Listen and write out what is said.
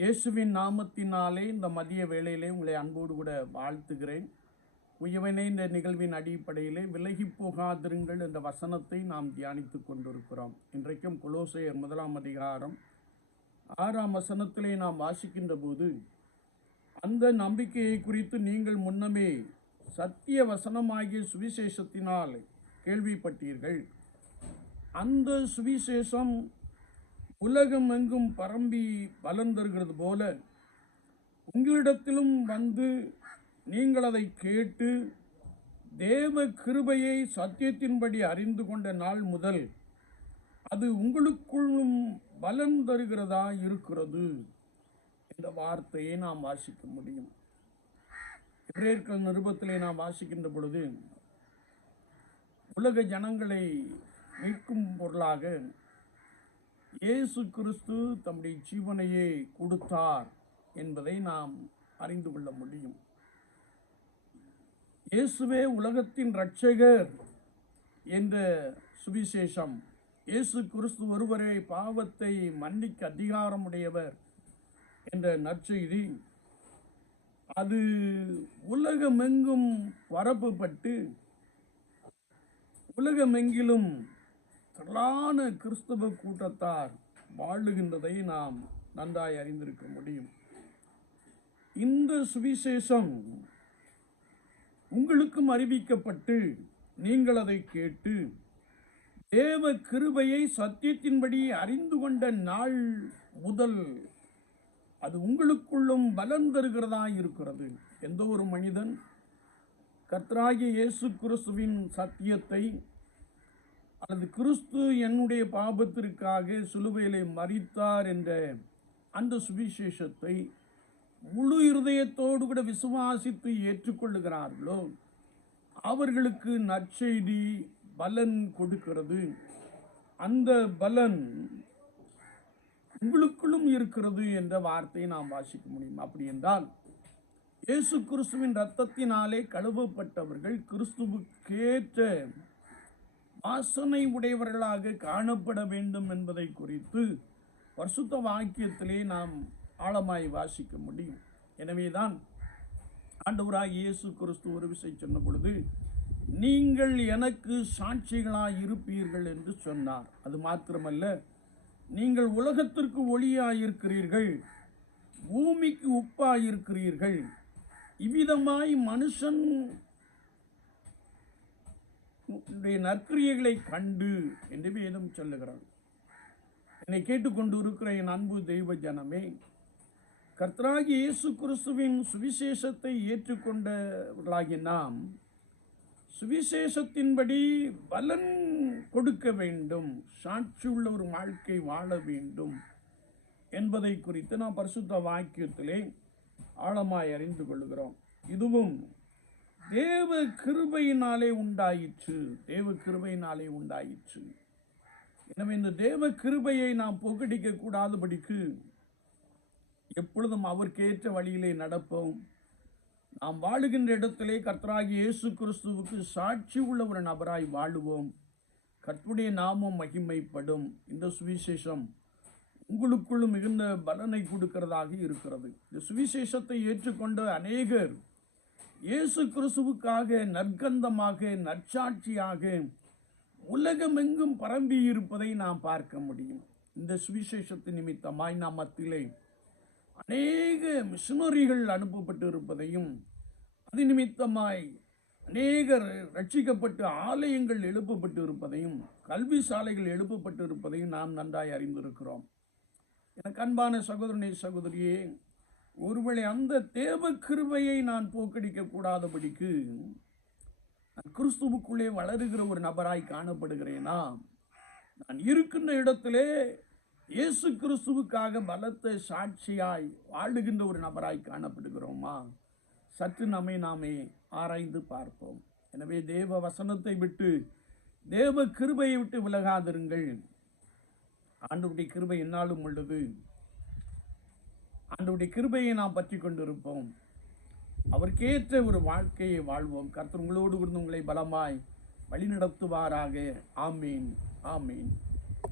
இயேசுவின் நாமத்தினாலே இந்த மதிய வேளையிலே உங்களை அன்போடு கூட வாழ்த்துகிறேன். உயவனே இந்த நிகழ்வின் அடிப்படையிலே விலகி போகாதிருங்கள் என்ற வசனத்தை நாம் தியானித்துக் கொண்டிருக்கிறோம். இன்றைக்கும் குலோசையர் முதலாம் அதிகாரம் ஆறாம் வசனத்திலே நாம் வாசிக்கின்ற போது அந்த நம்பிக்கையை குறித்து நீங்கள் முன்னமே சத்திய வசனமாகிய சுவிசேஷத்தினால் கேள்விப்பட்டீர்கள். அந்த சுவிசேஷம் உலகம் எங்கும் பரம்பி பலன் தருகிறது போல உங்களிடத்திலும் வந்து நீங்கள் அதை கேட்டு தேவ கிருபையை சத்தியத்தின்படி அறிந்து கொண்ட நாள் முதல் அது உங்களுக்குள்ளும் பலன் தருகிறதா இருக்கிறது இந்த வார்த்தையை நாம் வாசிக்க முடியும். இப்ரேயர்கள் நிருபத்திலே நாம் வாசிக்கின்ற பொழுது உலக ஜனங்களை மீட்கும் பொருளாக இயேசு கிறிஸ்து தம்முடைய ஜீவனையே கொடுத்தார் என்பதை நாம் அறிந்து கொள்ள முடியும். இயேசுவே உலகத்தின் இரட்சகர் என்ற சுவிசேஷம். இயேசு கிறிஸ்து ஒருவரே பாவத்தை மன்னிக்க அதிகாரமுடையவர் என்ற நற்செய்தி. அது உலகமெங்கும் பரப்பப்பட்டு உலகமெங்கிலும் திரளான கிறிஸ்தவ கூட்டத்தார் வாழுகின்றதை நாம் நன்றாய் அறிந்திருக்க முடியும். இந்த சுவிசேஷம் உங்களுக்கும் அறிவிக்கப்பட்டு நீங்கள் அதை கேட்டு தேவ கிருபையை சத்தியத்தின்படி அறிந்து கொண்ட நாள் முதல் அது உங்களுக்குள்ளும் பலன் தருகிறதா இருக்கிறது. எந்த ஒரு மனிதன் கர்த்தராகிய இயேசு கிறிஸ்துவின் சத்தியத்தை அல்லது கிறிஸ்து என்னுடைய பாபத்திற்காக சிலுவையிலே மறித்தார் என்ற அந்த சுவிசேஷத்தை முழு இருதயத்தோடு கூட விசுவாசித்து ஏற்றுக்கொள்ளுகிறார்களோ அவர்களுக்கு நற்செய்தி பலன் கொடுக்கிறது. அந்த பலன் உங்களுக்குள்ளும் இருக்கிறது என்ற வார்த்தையை நாம் வாசிக்க முடியும். அப்படி என்றால் இயேசு கிறிஸ்துவின் இரத்தத்தினாலே கழுவப்பட்டவர்கள் கிறிஸ்துவுக்கேற்ற வாசனை உடையவர்களாக காணப்பட வேண்டும் என்பதை குறித்து பரிசுத்த வாக்கியத்திலே நாம் ஆழமாய் வாசிக்க முடியும். எனவேதான் ஆண்டவராக இயேசு கிறிஸ்து ஒரு விஷயம் சொன்ன பொழுது நீங்கள் எனக்கு சாட்சிகளாக இருப்பீர்கள் என்று சொன்னார். அது மாத்திரமல்ல நீங்கள் உலகத்திற்கு ஒளியாயிருக்கிறீர்கள் பூமிக்கு உப்பாயிருக்கிறீர்கள். இவ்விதமாய் மனுஷன் உன்னுடைய நற்கிரியைகளை கண்டு என்று வேதம் சொல்லுகிறான் என்னை கேட்டுக்கொண்டு இருக்கிற என் அன்பு தெய்வ ஜனமே கர்த்தராகி இயேசு கிறிஸ்துவின் சுவிசேஷத்தை ஏற்றுக்கொண்டவர்களாகிய நாம் சுவிசேஷத்தின்படி பலன் கொடுக்க வேண்டும் சாட்சியுள்ள ஒரு வாழ்க்கை வாழ வேண்டும் என்பதை குறித்து நாம் பரிசுத்த வாக்கியத்திலே ஆழமாய் அறிந்து கொள்கிறோம். இதுவும் தேவ கிருபையினாலே உண்டாயிற்று. தேவ கிருபையினாலே உண்டாயிற்று. எனவே இந்த தேவ கிருபையை நாம் புகடிக்க கூடாதபடிக்கு எப்பொழுதும் அவருக்கேற்ற வழியிலே நடப்போம். நாம் வாழுகின்ற இடத்திலே கர்த்தராகி இயேசு கிறிஸ்துவுக்கு சாட்சி உள்ள ஒரு நபராய் வாழுவோம். கர்த்தருடைய நாமம் மகிமைப்படும். இந்த சுவிசேஷம் உங்களுக்குள்ளும் மிகுந்த பலனை கொடுக்கிறதாக இருக்கிறது. இந்த சுவிசேஷத்தை ஏற்றுக்கொண்ட அநேகர் இயேசு கிறிஸ்துவுக்காக நற்கந்தமாக நற்சாட்சியாக உலகமெங்கும் பரம்பி இருப்பதை நாம் பார்க்க முடியும். இந்த சுவிசேஷத்து நிமித்தமாய் நாம் மத்தியிலே அநேக மிஷினரிகள் அனுப்பப்பட்டு இருப்பதையும் அது நிமித்தமாய் அநேகர் ரட்சிக்கப்பட்டு ஆலயங்கள் எழுப்பப்பட்டு இருப்பதையும் கல்வி சாலைகள் எழுப்பப்பட்டு இருப்பதையும் நாம் நன்றாய் அறிந்திருக்கிறோம். எனக்கு அன்பான சகோதரனை சகோதரியே ஒருவேளை அந்த தேவ கிருபையை நான் போக்கடிக்க கூடாதபடிக்கு நான் கிறிஸ்துவுக்குள்ளே வளருகிற ஒரு நபராய் காணப்படுகிறேனா? நான் இருக்கின்ற இடத்திலே இயேசு கிறிஸ்துவுக்காக பலத்த சாட்சியாய் வாழுகின்ற ஒரு நபராய் காணப்படுகிறோமா? சற்று நம்மை நாமே ஆராய்ந்து பார்ப்போம். எனவே தேவ வசனத்தை விட்டு தேவ கிருபையை விட்டு விலகாதிருங்கள். ஆண்டுடைய கிருபை என்னாலும் உள்ளது. ஆண்டவருடைய கிருபையை நாம் பற்றி கொண்டிருப்போம். அவருக்கேற்ற ஒரு வாழ்க்கையை வாழ்வோம். கர்த்தர் உங்களோடு இருந்து உங்களை பலமாய் வழிநடத்துவாராக. ஆமீன். ஆமீன்.